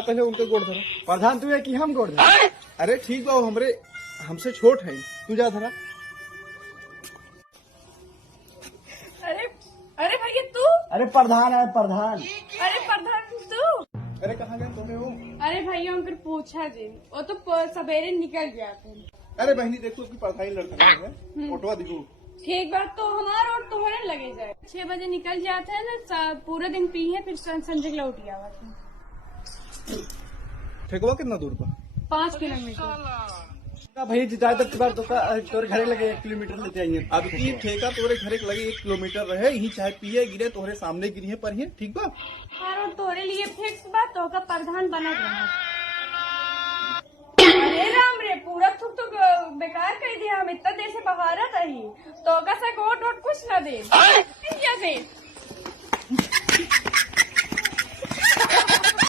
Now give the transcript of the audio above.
जा पहले उनके गोड़ धरा। प्रधान तू है कि हम गोड़ धरा? अरे ठीक बा, हमरे हमसे छोट है, तू जा धरा। अरे अरे भैया तू, अरे प्रधान है प्रधान। अरे प्रधान तू। अरे कहाँ गए तुम्हें हो? अरे भैया उनकर पूछा जी, वो तो सवेरे निकल जाते। अरे बहनी देखो कि पढ़ाई लड़का है, फोटो दिखो। ठीक बात तो हमारा और तुम्हारे लगे जाए। 6 बजे निकल जाते हैं ना, पूरा दिन पी है, फिर संजय लौट गया। ठेकवा कितना दूर पर? 5 किलोमीटर। भैया जिताए तक बार तो तोरे घरे लगे 1 किलोमीटर लेते आइए। अब की ठेका तोरे घरे के लगे 1 किलोमीटर रहे, यही चाहे पिए गिरे तोहरे सामने गिरी है पर ही, ठीक बा? और तोरे लिए फिक्स बात तो का प्रधान बना देना। अरे राम रे, पूरा थुक तो बेकार कर दिया। हम इतना देर से बहारत रही तो का से वोट कुछ न दे।